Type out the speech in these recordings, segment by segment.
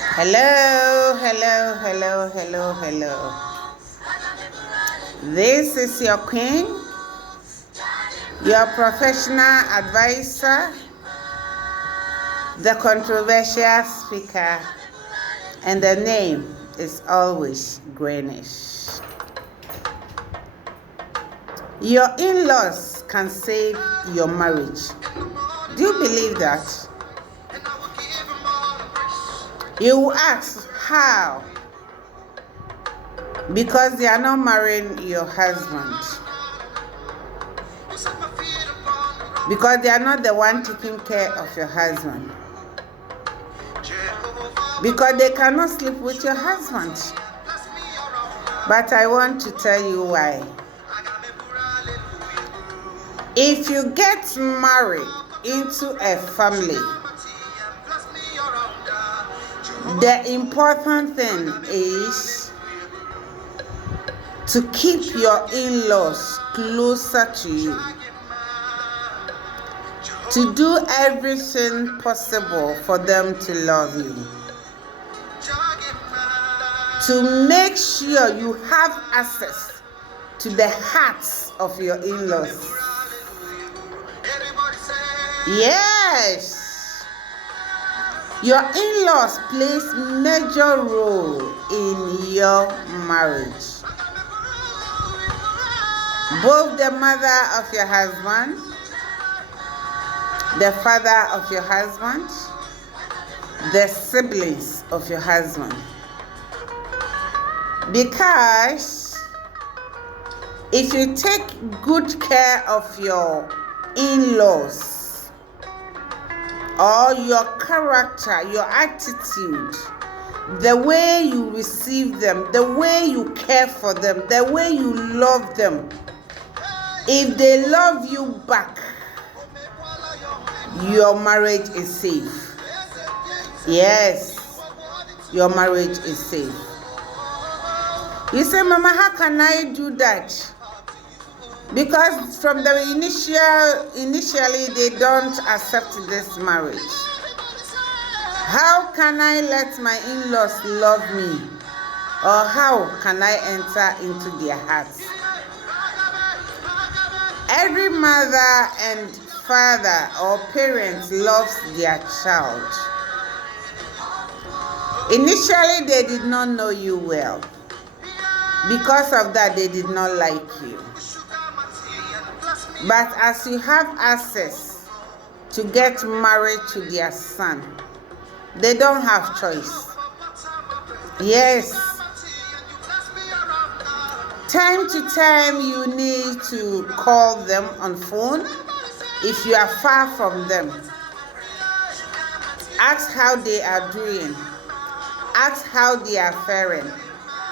Hello, hello, hello, hello, hello. This is your queen, your professional advisor, the controversial speaker, and the name is always Greenish. Your in-laws can save your marriage. Do you believe that? You will ask how? Because they are not marrying your husband. Because they are not the one taking care of your husband. Because they cannot sleep with your husband. But I want to tell you why. If you get married into a family, the important thing is to keep your in-laws closer to you, to do everything possible for them to love you, to make sure you have access to the hearts of your in-laws. Yes, your in-laws plays major role in your marriage. Both the mother of your husband, the father of your husband, the siblings of your husband. Because if you take good care of your in-laws, or your character, your attitude, the way you receive them, the way you care for them, the way you love them, if they love you back, your marriage is safe. Yes, your marriage is safe. You say, Mama, how can I do that? Because from the initially they don't accept this marriage. How can I let my in-laws love me? Or how can I enter into their hearts? Every mother and father or parent loves their child. Initially they did not know you well. Because of that, they did not like you. But as you have access to get married to their son, they don't have choice. Yes. Time to time, you need to call them on phone if you are far from them. Ask how they are doing. Ask how they are faring.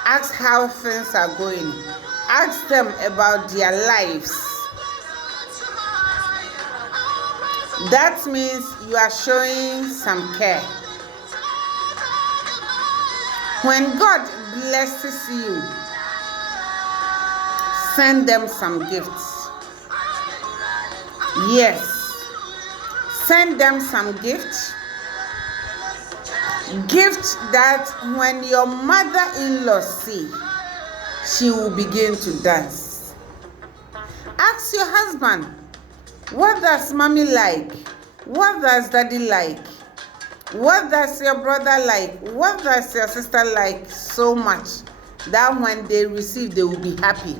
Ask how things are going. Ask them about their lives. That means you are showing some care. When God blesses you, send them some gifts. Yes, send them some gifts. Gift that when your mother-in-law see, she will begin to dance. Ask your husband, what does mommy like? What does daddy like? What does your brother like? What does your sister like so much that when they receive, they will be happy?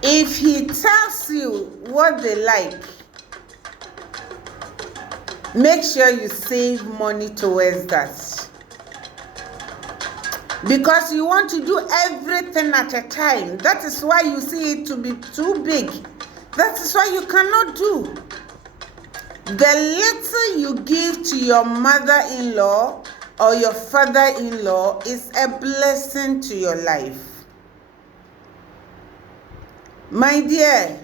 If he tells you what they like, make sure you save money towards that. Because you want to do everything at a time. That is why you see it to be too big. That is why you cannot do. The little you give to your mother-in-law or your father-in-law is a blessing to your life. My dear,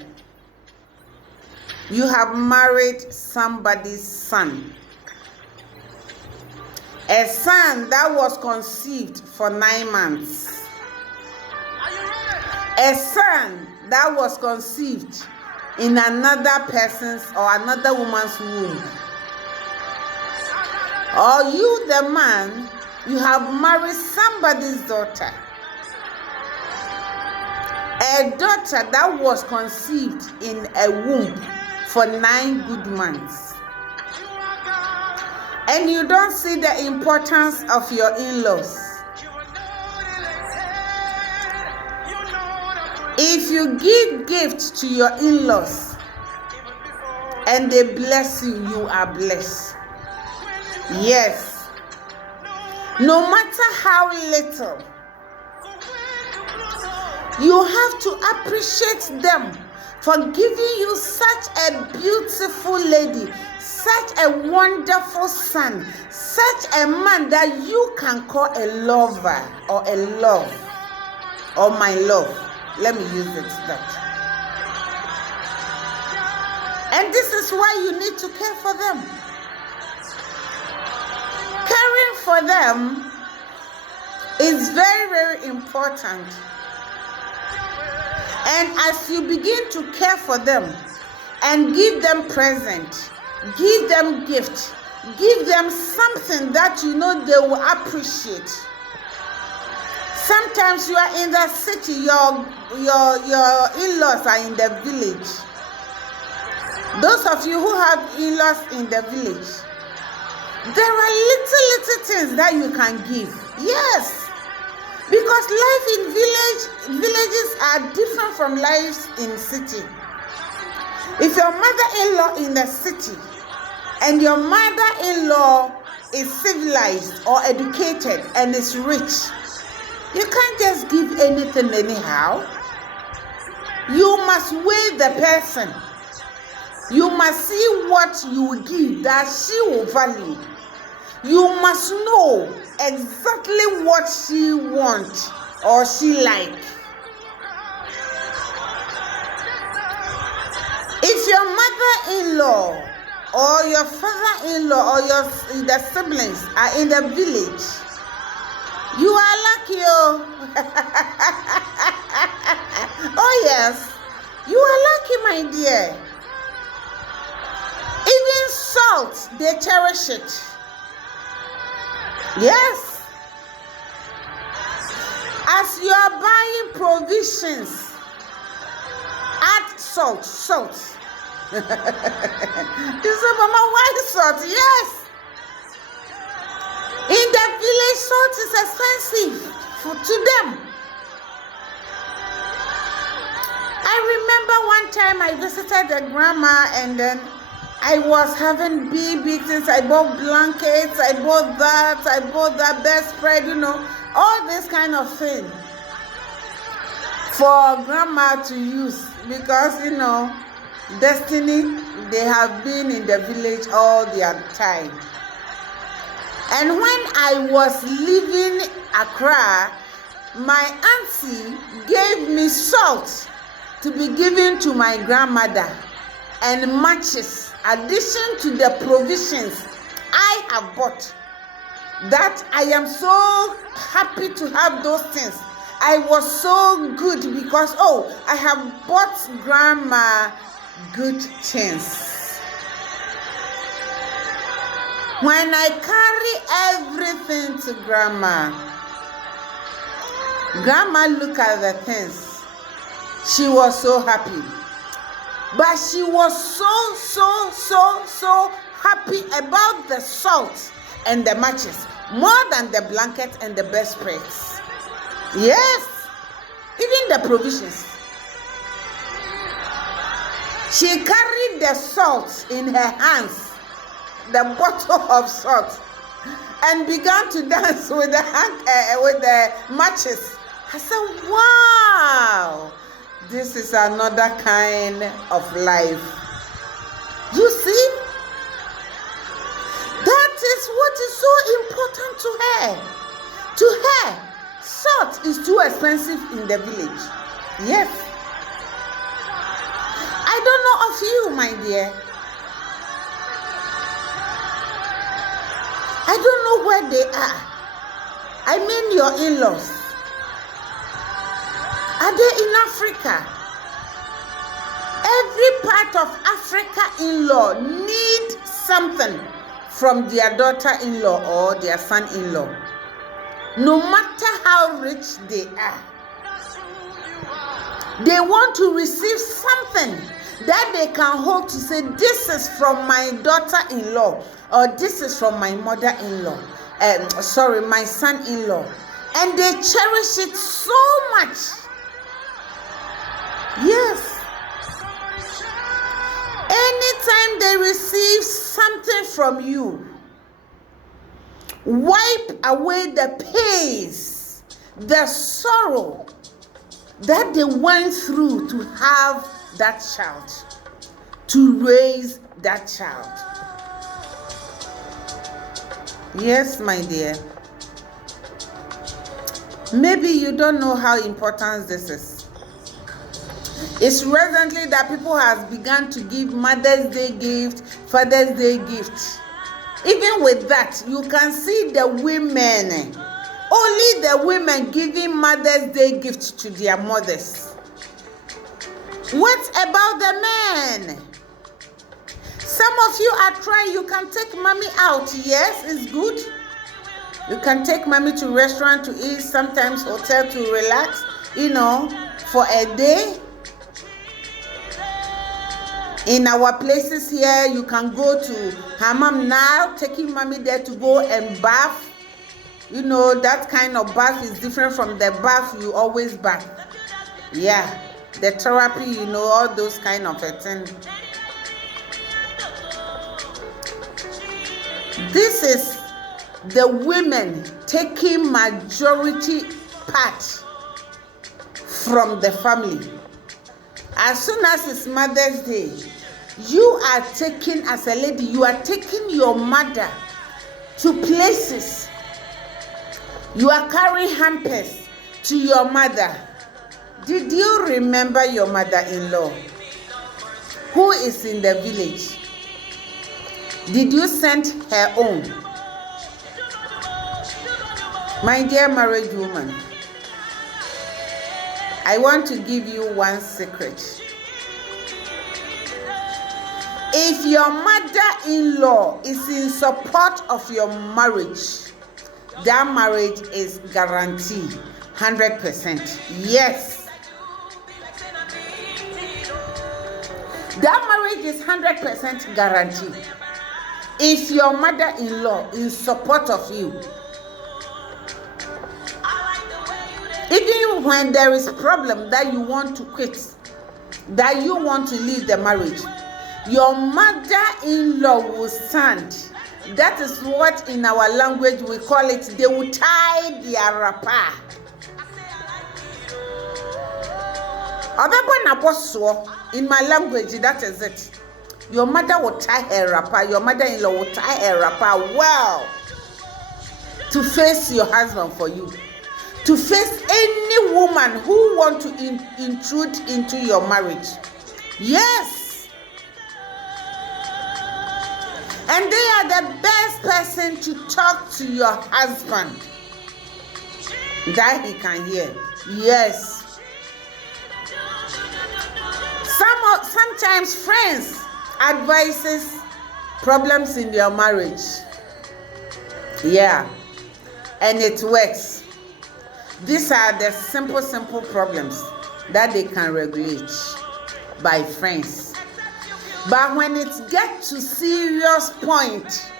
you have married somebody's son. A son that was conceived for 9 months. A son that was conceived in another person's or another woman's womb. Or you, the man, you have married somebody's daughter. A daughter that was conceived in a womb for 9 good months. And you don't see the importance of your in-laws. If you give gifts to your in-laws and they bless you, you are blessed. Yes. No matter how little, you have to appreciate them for giving you such a beautiful lady, such a wonderful son, such a man that you can call a lover or a love or my love. Let me use it that. And this is why you need to care for them. Caring for them is very, very important. And as you begin to care for them and give them present, give them gift, give them something that you know they will appreciate. Sometimes you are in the city, your in-laws are in the village. Those of you who have in-laws in the village, there are little things that you can give. Yes. Because life in villages are different from lives in city. If your mother-in-law in the city and your mother-in-law is civilized or educated and is rich, you can't just give anything anyhow. You must weigh the person. You must see what you will give that she will value. You must know exactly what she wants or she like. If your mother-in-law or your father-in-law or the siblings are in the village, you are lucky. Oh yes, you are lucky, my dear. Even salt, they cherish it. Yes. As you are buying provisions, add salt. You say, Mama, why salt? Yes. In the village, salt is expensive to them. I remember one time I visited the grandma and then I was having big things. I bought blankets, I bought that bedspread, all this kind of thing for grandma to use because, destiny, they have been in the village all their time. And when I was leaving Accra, my auntie gave me salt to be given to my grandmother and matches. Addition to the provisions I have bought, that I am so happy to have those things. I was so good because, I have bought grandma good things. When I carry everything to grandma look at the things. She was so happy. But she was so happy about the salt and the matches more than the blanket and the bedspreads. Yes, even the provisions. She carried the salt in her hands, the bottle of salt, and began to dance with the matches. I said, wow. This is another kind of life. You see? That is what is so important to her. To her, salt is too expensive in the village. Yes. I don't know of you, my dear. I don't know where they are. I mean your in-laws. Are they in Africa? Every part of Africa in-law need something from their daughter-in-law or their son-in-law. No matter how rich they are, they want to receive something that they can hold to say, this is from my daughter-in-law, or this is from my mother-in-law, my son-in-law. And they cherish it so much. Yes. Anytime they receive something from you, wipe away the pains, the sorrow that they went through to have that child, to raise that child. Yes, my dear. Maybe you don't know how important this is. It's recently that people have begun to give Mother's Day gift, Father's Day gift. Even with that, you can see the women, only the women giving Mother's Day gifts to their mothers. What about the men? Some of you are trying, you can take mommy out. Yes, it's good. You can take mommy to restaurant to eat, sometimes hotel to relax, for a day. In our places here, you can go to hammam now, taking mommy there to go and bath. That kind of bath is different from the bath you always bath. Yeah, the therapy, all those kind of things. This is the women taking majority part from the family. As soon as it's Mother's Day, you are taking, as a lady, you are taking your mother to places. You are carrying hampers to your mother. Did you remember your mother-in-law who is in the village? Did you send her home? My dear married woman, I want to give you one secret. If your mother-in-law is in support of your marriage, that marriage is guaranteed 100%. Yes. That marriage is 100% guaranteed. If your mother-in-law is in support of you, even when there is a problem that you want to quit, that you want to leave the marriage, your mother-in-law will stand. That is what in our language we call it, they will tie their wrapper. In my language, that is it. Your mother will tie her wrapper, your mother-in-law will tie her wrapper well to face your husband for you. To face any woman who want to intrude into your marriage. Yes. And they are the best person to talk to your husband that he can hear. Yes. Sometimes friends advises problems in your marriage. Yeah. And it works. These are the simple problems that they can regulate by friends. But when it gets to serious point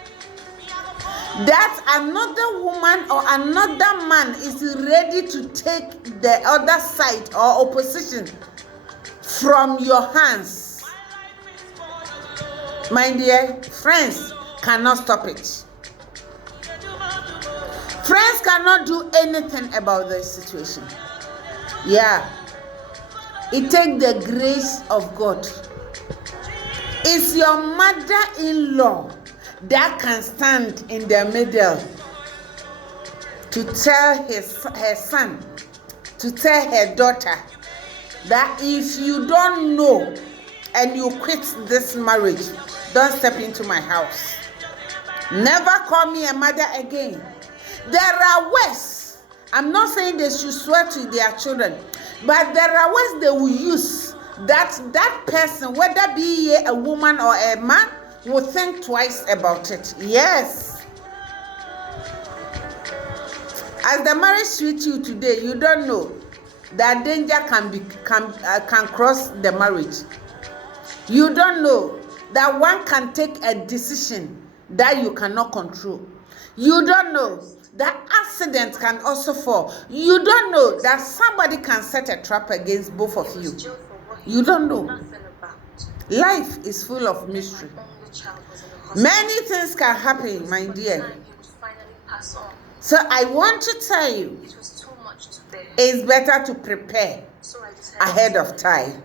that another woman or another man is ready to take the other side or opposition from your hands, my dear, friends cannot stop it. Friends cannot do anything about this situation. Yeah. It takes the grace of God. It's your mother-in-law that can stand in the middle to tell her son, to tell her daughter that if you don't know and you quit this marriage, don't step into my house. Never call me a mother again. There are ways. I'm not saying they should swear to their children, but there are ways they will use that person, whether be a woman or a man, will think twice about it. Yes. As the marriage treats you today, you don't know that danger can cross the marriage. You don't know that one can take a decision that you cannot control. You don't know that accident can also fall. You don't know that somebody can set a trap against both of you. You don't know. Life is full of mystery. Many things can happen, my dear. So I want to tell you, it's better to prepare ahead of time.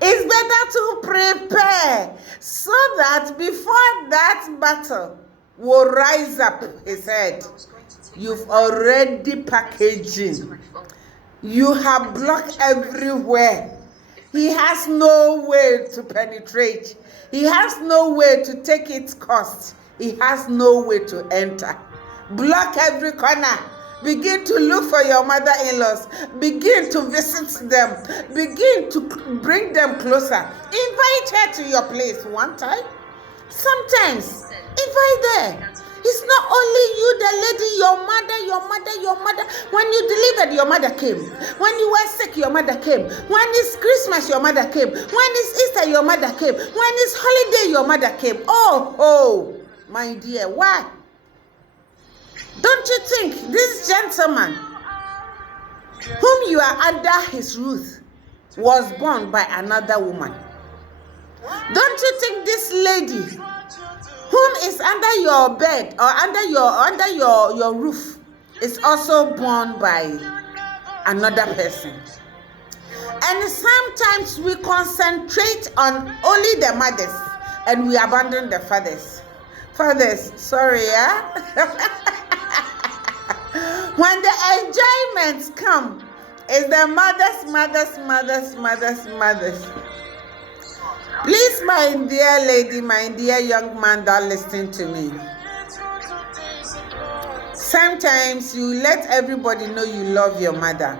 It's better to prepare so that before that battle will rise up his head, you've already packaging. You have blocked everywhere. He has no way to penetrate. He has no way to take its cost. He has no way to enter. Block every corner. Begin to look for your mother-in-laws. Begin to visit them. Begin to bring them closer. Invite her to your place one time. Sometimes, invite her. It's not only you, the lady, your mother. When you delivered, your mother came. When you were sick, your mother came. When it's Christmas, your mother came. When it's Easter, your mother came. When it's holiday, your mother came. Oh, my dear, why? Don't you think this gentleman, whom you are under his roof, was born by another woman? Don't you think this lady, whom is under your bed or under your roof, is also born by another person? And sometimes we concentrate on only the mothers and we abandon the fathers. Fathers, sorry, yeah? When the enjoyments come, it's the mothers. Please, my dear lady, my dear young man that listen to me. Sometimes you let everybody know you love your mother,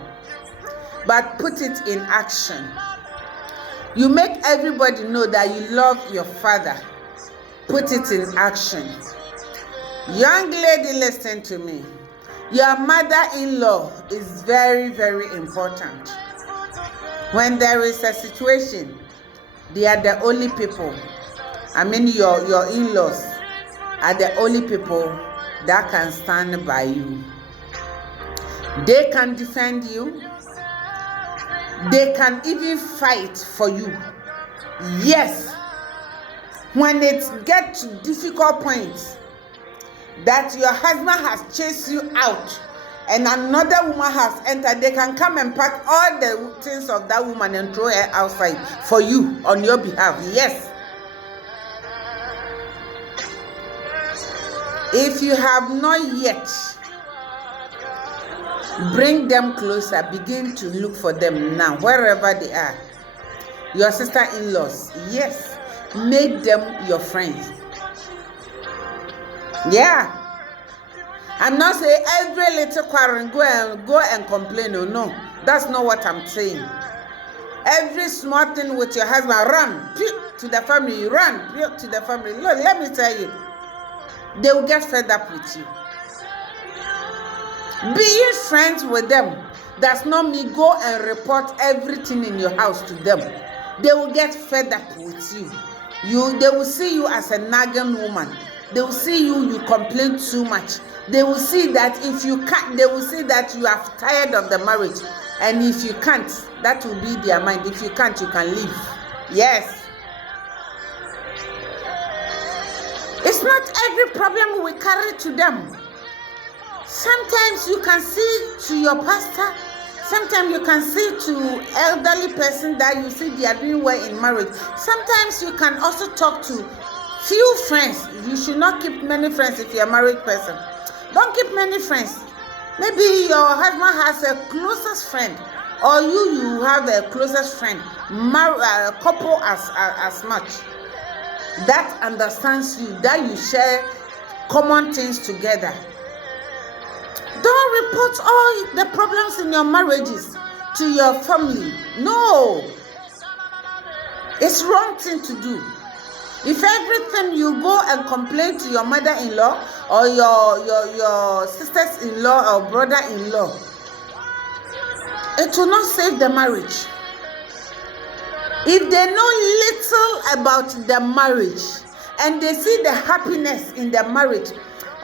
but put it in action. You make everybody know that you love your father. Put it in action. Young lady, listen to me. Your mother-in-law is very, very important. When there is a situation, they are the only people. Your in-laws are the only people that can stand by you. They can defend you. They can even fight for you. Yes. When it gets to difficult points, that your husband has chased you out and another woman has entered, they can come and pack all the things of that woman and throw her outside for you on your behalf. Yes. If you have not yet, bring them closer. Begin to look for them now, wherever they are. Your sister-in-laws, yes. Make them your friends. Yeah. I'm not saying every little quarrel go and complain. No, that's not what I'm saying. Every small thing with your husband, run to the family, run to the family. Look, let me tell you, they will get fed up with you. Being friends with them does not mean go and report everything in your house to them. They will get fed up with you. They will see you as a nagging woman. They will see you complain too much. They will see that if you can't, they will see that you are tired of the marriage. And if you can't, that will be their mind. If you can't, you can leave. Yes. It's not every problem we carry to them. Sometimes you can see to your pastor. Sometimes you can see to elderly person that you see they are doing well in marriage. Sometimes you can also talk to few friends. You should not keep many friends if you're a married person. Don't keep many friends. Maybe your husband has a closest friend, or you have a closest friend, couple as much that understands you, that you share common things together. Don't report all the problems in your marriages to your family. No. It's wrong thing to do. If everything you go and complain to your mother-in-law or your sisters-in-law or brother-in-law, it will not save the marriage. If they know little about the marriage and they see the happiness in the marriage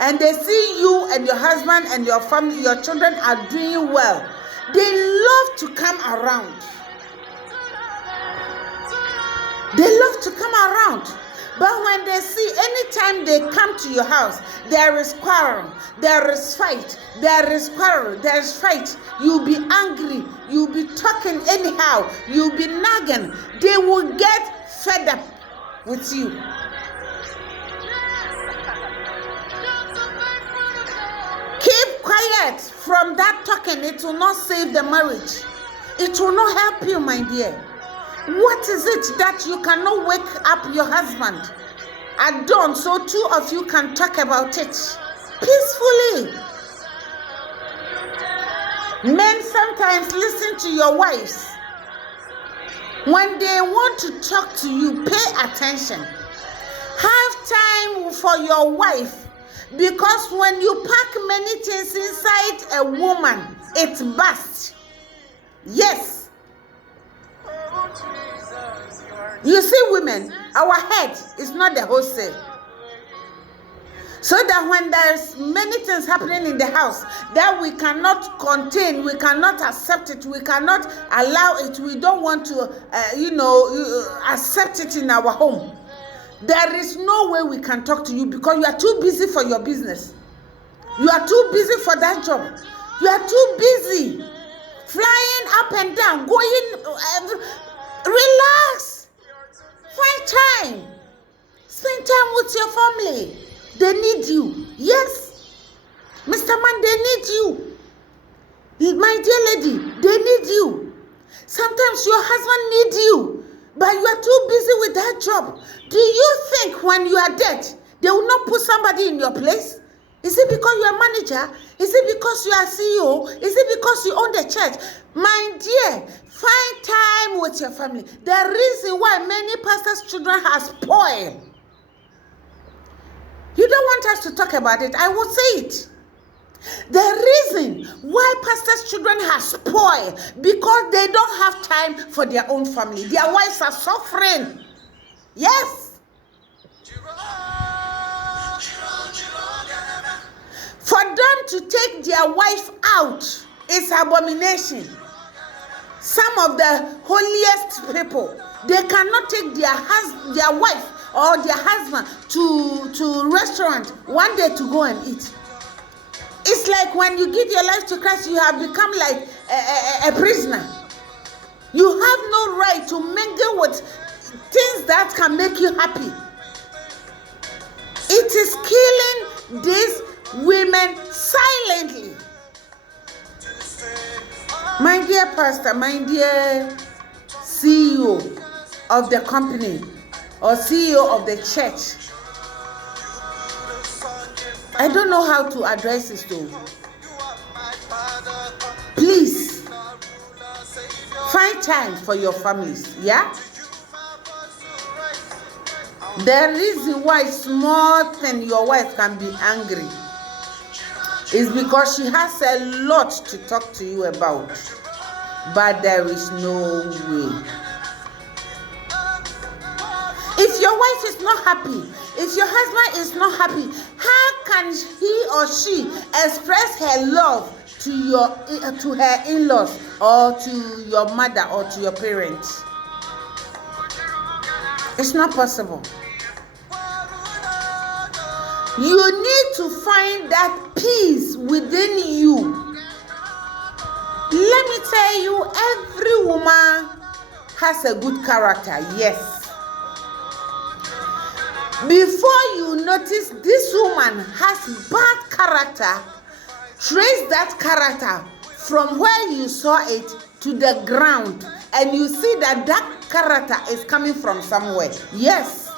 and they see you and your husband and your family, your children are doing well, they love to come around. They love to come around. But when they see, anytime they come to your house, there is quarrel, there is fight, there is quarrel, there is fight. You'll be angry, you'll be talking anyhow, you'll be nagging. They will get fed up with you. Keep quiet from that talking. It will not save the marriage. It will not help you, my dear. What is it that you cannot wake up your husband at dawn so two of you can talk about it peacefully? Men sometimes listen to your wives. When they want to talk to you, pay attention. Have time for your wife, because when you pack many things inside a woman, it bursts. Yes. You see, women, our head is not the wholesale. So that when there's many things happening in the house that we cannot contain, we cannot accept it, we cannot allow it, we don't want to, accept it in our home. There is no way we can talk to you because you are too busy for your business. You are too busy for that job. You are too busy flying up and down, going. Relax. Find time. Spend time with your family. They need you. Yes. Mr. Man, they need you. My dear lady, they need you. Sometimes your husband needs you, but you are too busy with that job. Do you think when you are dead, they will not put somebody in your place? Is it because you are manager? Is it because you are CEO? Is it because you own the church? My dear, find time with your family. The reason why many pastors' children are spoiled. You don't want us to talk about it. I will say it. The reason why pastors' children are spoiled because they don't have time for their own family. Their wives are suffering. Yes. For them to take their wife out is abomination. Some of the holiest people, they cannot take their wife or their husband to restaurant one day to go and eat. It's like when you give your life to Christ, you have become like a prisoner. You have no right to mingle with things that can make you happy. It is killing these women silently. My dear pastor, my dear CEO of the company or CEO of the church, I don't know how to address this though. Please find time for your families, yeah? The reason why small thing your wife can be angry is because she has a lot to talk to you about, but there is no way. If your wife is not happy, if your husband is not happy, how can he or she express her love to her in-laws or to your mother or to your parents? It's not possible. You need to find that peace within you. Let me tell you, every woman has a good character, yes. Before you notice this woman has bad character, trace that character from where you saw it to the ground, and you see that that character is coming from somewhere. Yes.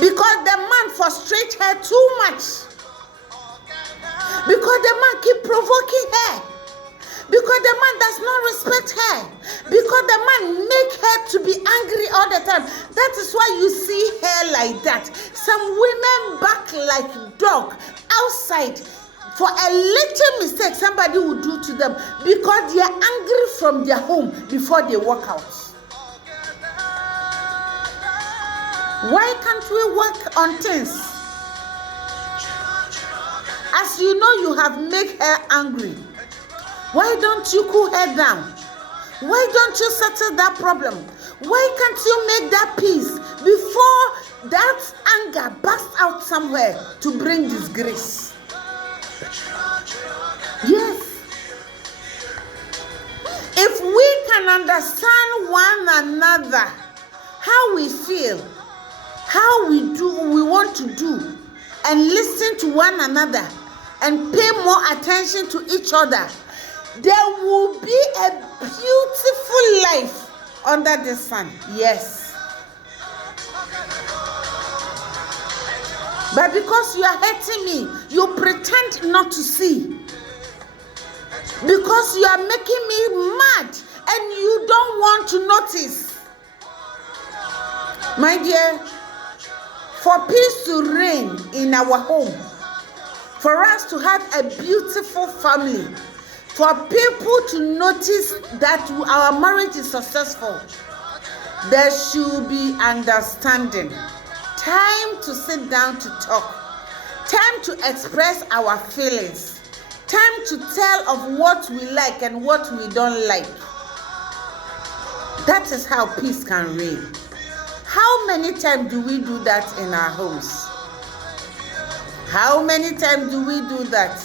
Because the man frustrates her too much. Because the man keep provoking her. Because the man does not respect her. Because the man make her to be angry all the time. That is why you see her like that. Some women back like dog outside. For a little mistake somebody will do to them because they are angry from their home before they walk out. Why can't we work on things? As you know, you have made her angry. Why don't you cool her down? Why don't you settle that problem? Why can't you make that peace before that anger bursts out somewhere to bring disgrace? Yes. If we can understand one another, how we feel, how we want to do, and listen to one another and pay more attention to each other, there will be a beautiful life under the sun. Yes. But because you are hurting me, you pretend not to see. Because you are making me mad and you don't want to notice. My dear, for peace to reign in our home, for us to have a beautiful family, for people to notice that our marriage is successful, there should be understanding. Time to sit down to talk. Time to express our feelings. Time to tell of what we like and what we don't like. That is how peace can reign. How many times do we do that in our homes? How many times do we do that?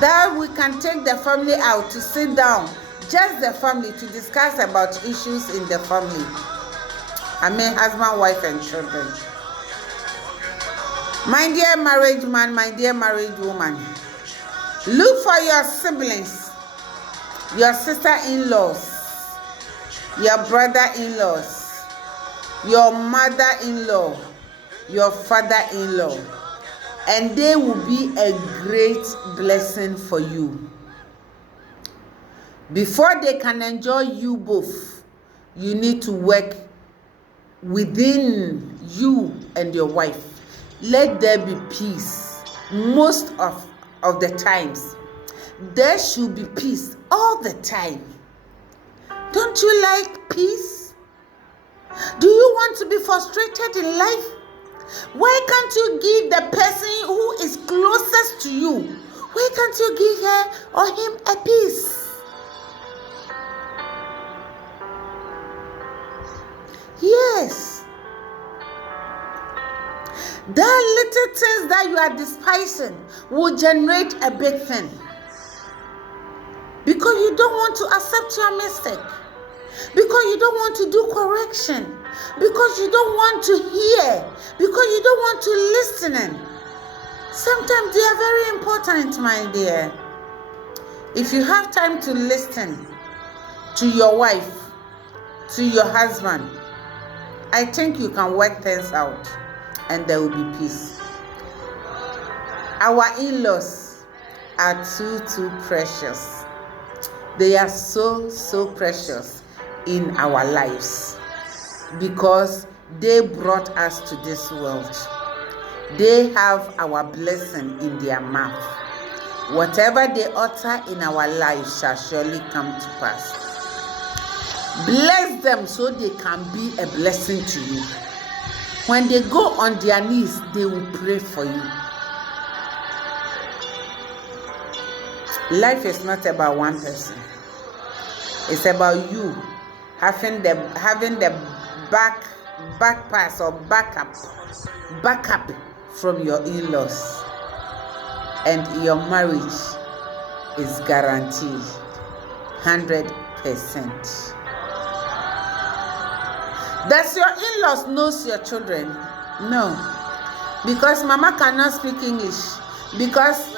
That we can take the family out to sit down, just the family, to discuss about issues in the family. I mean, husband, wife, and children. My dear married man, my dear married woman, look for your siblings, your sister-in-laws, your brother-in-laws, your mother-in-law, your father-in-law, and they will be a great blessing for you. Before they can enjoy you both, you need to work within you and your wife. Let there be peace. Most of the times, there should be peace all the time. Don't you like peace? Do you want to be frustrated in life? Why can't you give the person who is closest to you, why can't you give her or him a peace? Yes. That little things that you are despising will generate a big thing. Because you don't want to accept your mistake. Because you don't want to do correction. Because you don't want to hear. Because you don't want to listen. Sometimes they are very important, my dear. If you have time to listen to your wife, to your husband, I think you can work things out and there will be peace. Our in-laws are too precious. They are so precious in our lives because they brought us to this world. They have our blessing in their mouth. Whatever they utter in our lives shall surely come to pass. Bless them so they can be a blessing to you. When they go on their knees, they will pray for you. Life is not about one person. It's about you having the back pass or backup from your in-laws, and your marriage is guaranteed 100%. Does your in-laws knows your children? No, because mama cannot speak English, because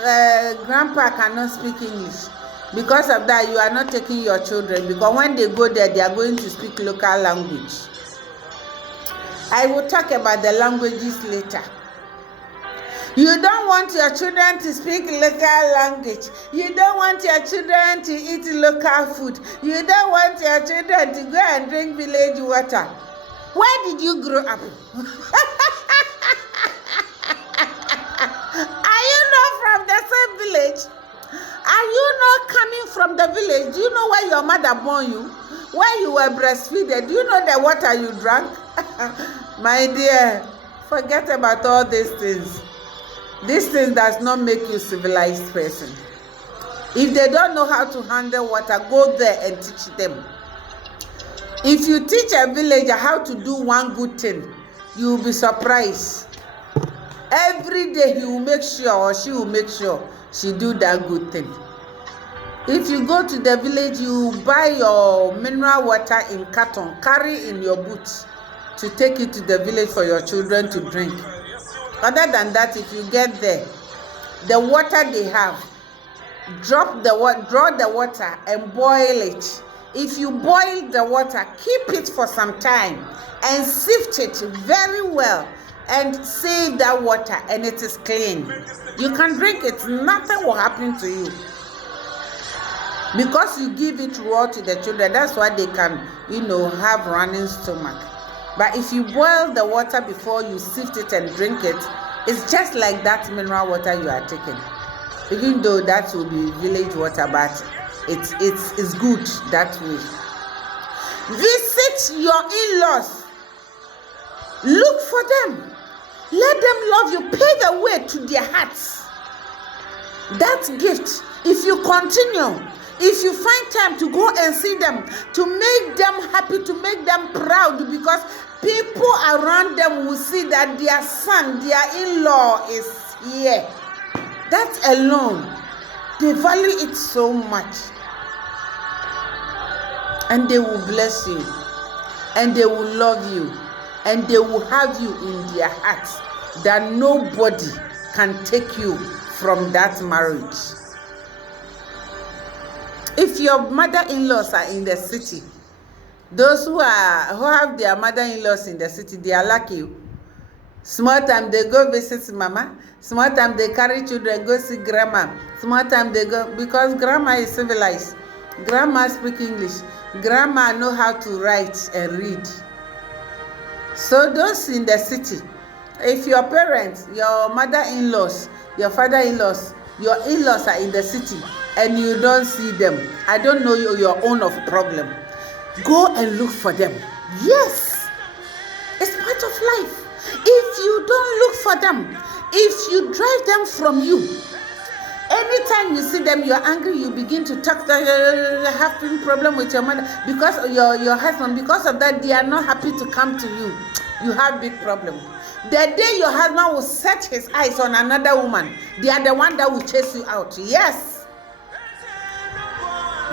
grandpa cannot speak English. Because of that, you are not taking your children, because when they go there, they are going to speak local language. I will talk about the languages later. You don't want your children to speak local language. You don't want your children to eat local food. You don't want your children to go and drink village water. Where did you grow up? Are you not from the same village? Are you not coming from the village? Do you know where your mother born you? Where you were breastfeeded? Do you know the water you drank? My dear, forget about all these things. These things does not make you a civilized person. If they don't know how to handle water, go there and teach them. If you teach a villager how to do one good thing, you will be surprised. Every day he will make sure, or she will make sure, she do that good thing. If you go to the village, you buy your mineral water in carton, carry in your boots to take it to the village for your children to drink. Other than that, if you get there, the water they have, draw the water and boil it. If you boil the water, keep it for some time and sift it very well and save that water, and it is clean. You can drink it, nothing will happen to you. Because you give it raw to the children, that's why they can, have running stomach. But if you boil the water before you sift it and drink it, it's just like that mineral water you are taking. Even though that will be village water, but it's good that way. Visit your in-laws. Look for them. Let them love you. Pay the way to their hearts. That gift, if you continue, if you find time to go and see them, to make them happy, to make them proud, because people around them will see that their son, their in-law is here. That alone, they value it so much. And they will bless you. And they will love you. And they will have you in their hearts, that nobody can take you from that marriage. If your mother-in-laws are in the city, those who have their mother-in-laws in the city, they are lucky. Small time they go visit mama. Small time they carry children go see grandma. Small time they go, because grandma is civilized. Grandma speak English. Grandma know how to write and read. So those in the city, if your parents, your mother-in-laws, your father-in-laws, your in-laws are in the city and you don't see them, I don't know your own of problem. Go and look for them. Yes, it's part of life. If you don't look for them, if you drive them from you, anytime you see them, you're angry, you begin to talk, you're having problem with your mother, because your husband, because of that, they are not happy to come to you. You have big problem. The day your husband will set his eyes on another woman, they are the one that will chase you out. Yes.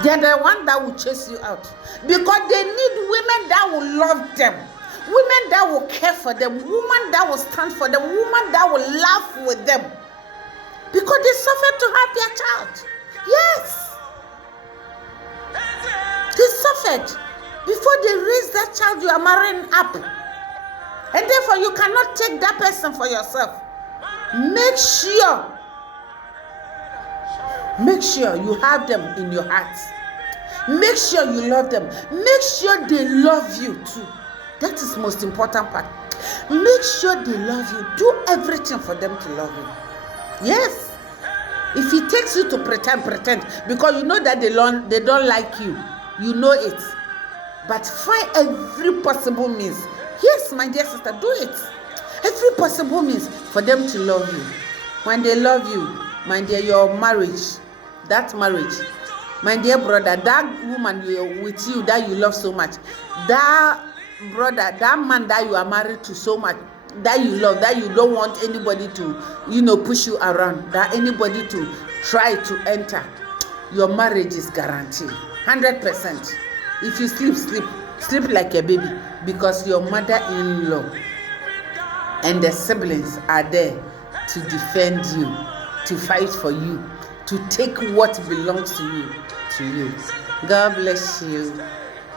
They are the one that will chase you out. Because they need women that will love them. Women that will care for them. Women that will stand for them. Women that will laugh with them. Because they suffered to have their child. Yes. They suffered. Before they raise that child, you are marrying up. And therefore, you cannot take that person for yourself. Make sure you have them in your heart. Make sure you love them. Make sure they love you too. That is the most important part. Make sure they love you. Do everything for them to love you. Yes. If it takes you to pretend, because you know that they don't like you. You know it. But find every possible means. Yes, my dear sister, do it. Every possible means for them to love you. When they love you, my dear, your marriage, that marriage, my dear brother, that woman with you that you love so much, that brother, that man that you are married to so much, that you love, that you don't want anybody to, push you around, that anybody to try to enter, your marriage is guaranteed, 100%. If you sleep like a baby, because your mother-in-law and the siblings are there to defend you, to fight for you, to take what belongs to you. God bless you.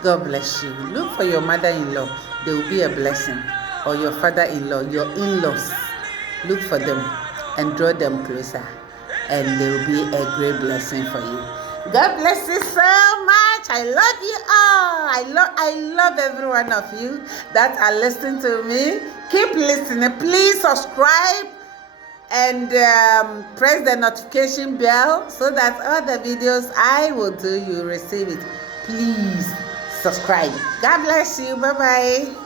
God bless you. Look for your mother-in-law. They will be a blessing. Or your father-in-law, your in-laws. Look for them. and draw them closer, and they will be a great blessing for you. God bless you so much. I love you all. I love every one of you that are listening to me. Keep listening. Please subscribe and press the notification bell so that all the videos I will do, you receive it. Please subscribe. God bless you. Bye-bye.